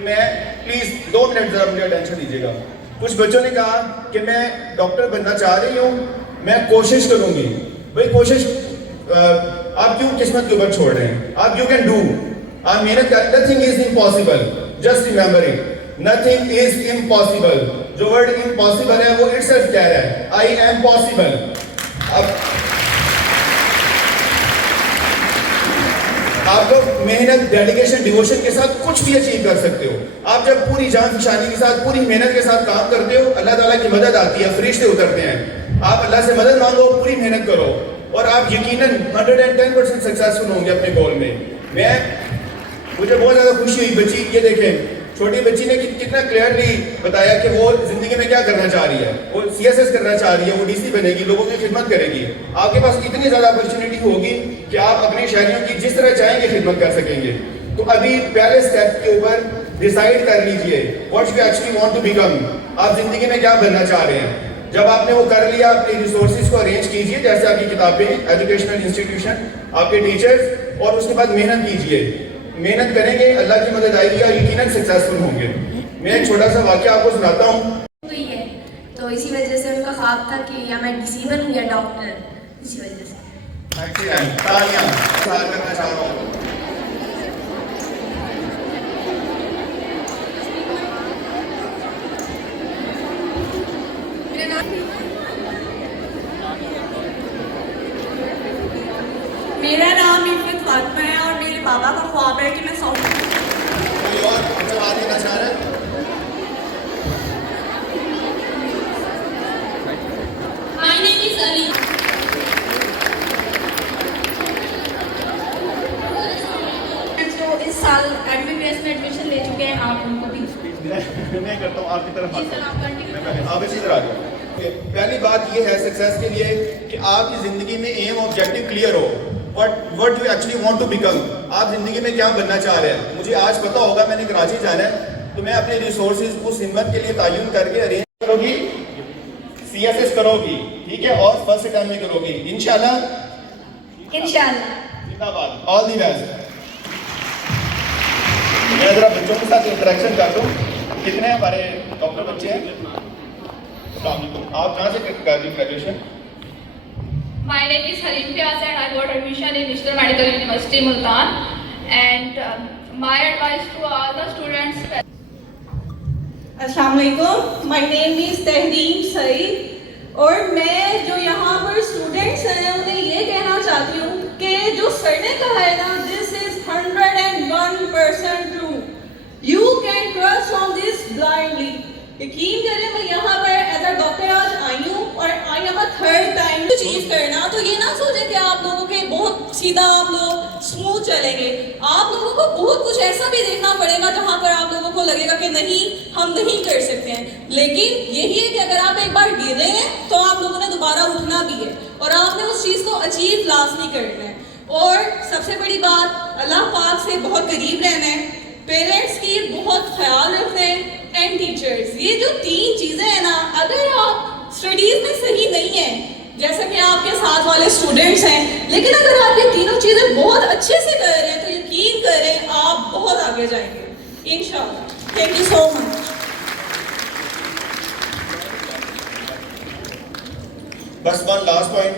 मैं please 2 minute जरा मुझे अटेंशन दीजिएगा। कुछ बच्चों ने कहा कि मैं डॉक्टर बनना चाह रही हूँ, मैं कोशिश करूंगी। भाई कोशिश आप क्यों किस्मत के ऊपर छोड़ रहे हैं? आप यू कैन डू, आप मेहनत कर। Nothing is impossible, just remember it, nothing is impossible. जो वर्ड इम्पॉसिबल है वो इटसेल्फ कह रहा है आई एम पॉसिबल। अब आप लोग मेहनत, डेडिकेशन, डिवोशन के साथ कुछ भी अचीव कर सकते हो। आप जब पूरी जान फिशानी के साथ, पूरी मेहनत के साथ काम करते हो, अल्लाह ताला की मदद आती है, फरिश्ते उतरते हैं। आप अल्लाह से मदद मांगो, पूरी मेहनत करो और आप यकीनन 110% सक्सेसफुल होंगे अपने गोल में। मुझे बहुत ज़्यादा खुशी हुई। बच्ची ये देखें, छोटी बच्ची ने कितना क्लियरली बताया कि वो जिंदगी में क्या करना चाह रही है। वो CSS करना चाह रही है, वो DC बनेगी, लोगों की खिदमत करेगी। आपके पास इतनी ज़्यादा अपॉर्चुनिटी होगी कि आप अपने शहरियों की जिस तरह चाहेंगे खिदमत कर सकेंगे। तो अभी पहले स्टेप के ऊपर डिसाइड कर लीजिए what you actually want to become. आप जिंदगी में क्या बनना चाह रहे हैं। जब आपने वो कर लिया, अपने रिसोर्सेज को अरेंज कीजिए, जैसे आपकी किताबें, एजुकेशनल इंस्टीट्यूशन, आपके टीचर्स, और उसके बाद मेहनत कीजिए। मेहनत करेंगे, अल्लाह की मदद आएगी और यकीनन सक्सेसफुल होंगे। मैं एक छोटा सा वाकया आपको सुनाता हूँ। तो इसी वजह से उनका ख्वाब था कि या मैं DC बनूं या डॉक्टर, इसी वजह से। तालियां करना चाह रहा हूँ। मेरा नाम इफ़त फातिमा है और मेरे पापा का ख्वाब है कि मैं कोई और जवाब देना चाह रहा है? My name is Ali. जो इस साल MBBS में एडमिशन ले चुके हैं, आप उनको भी मैं करता हूँ आपकी तरफ। जी सर, आप कंटिन्यू। आप इसी तरह आ जाओ। पहली बात ये है सक्सेस के लिए कि आपकी जिंदगी में एम ऑब्जेक्टिव क्लियर हो। What you actually want to become. आप जिंदगी में क्या बनना चाह रहे हैं। मुझे आज पता होगा मैंने कराची जाना है, तो मैं अपने रिसोर्सेज उस हिम्मत के लिए तयन करके अरेंज करोगी, CSS करोगी, ठीक है, और फर्स्ट टाइम में करोगी इंशाल्लाह। जिंदाबाद, ऑल दी बेस्ट। मैं जरा बच्चों के साथ इंटरेक्शन कर दूं। कितने हमारे डॉक्टर बच्चे हैं? आप कहाँ से कर रही graduation? My name is Halim Pyas and I got admission in National Medical University Multan, and my advice to all the students. अस्सलाम वालेकुम, my name is Tahreem Saeed और मैं जो यहाँ पर स्टूडेंट्स हैं उन्हें ये कहना चाहती हूँ कि जो सर ने कहा है ना, this is 101% true. You can trust on this blindly. यकीन करें, मैं यहाँ पर एज अ डॉक्टर आज आई हूँ और I am a third time achieve करना। तो ये ना सोचें कि आप लोगों के बहुत सीधा आप लोग स्मूथ चलेंगे। आप लोगों को बहुत कुछ ऐसा भी देखना पड़ेगा जहाँ पर आप लोगों को लगेगा कि नहीं, हम नहीं कर सकते हैं। लेकिन यही है कि अगर आप एक बार गिरे हैं तो आप लोगों ने दोबारा उठना भी है और आपने उस चीज़ को अचीव लाजमी करना है। और सबसे बड़ी बात, अल्लाह पाक से बहुत करीब रहना है, पेरेंट्स की बहुत ख्याल रखना है, एंड टीचर्स। ये जो 3 चीज़ें हैं ना, अगर आप स्टडीज़ में सही नहीं है, जैसा कि आपके साथ वाले स्टूडेंट्स हैं, लेकिन अगर आप ये तीनों चीज़ें बहुत अच्छे से कर रहे हैं तो यकीन करें आप बहुत आगे जाएंगे इंशाल्लाह। Thank you so much. बस वन लास्ट पॉइंट,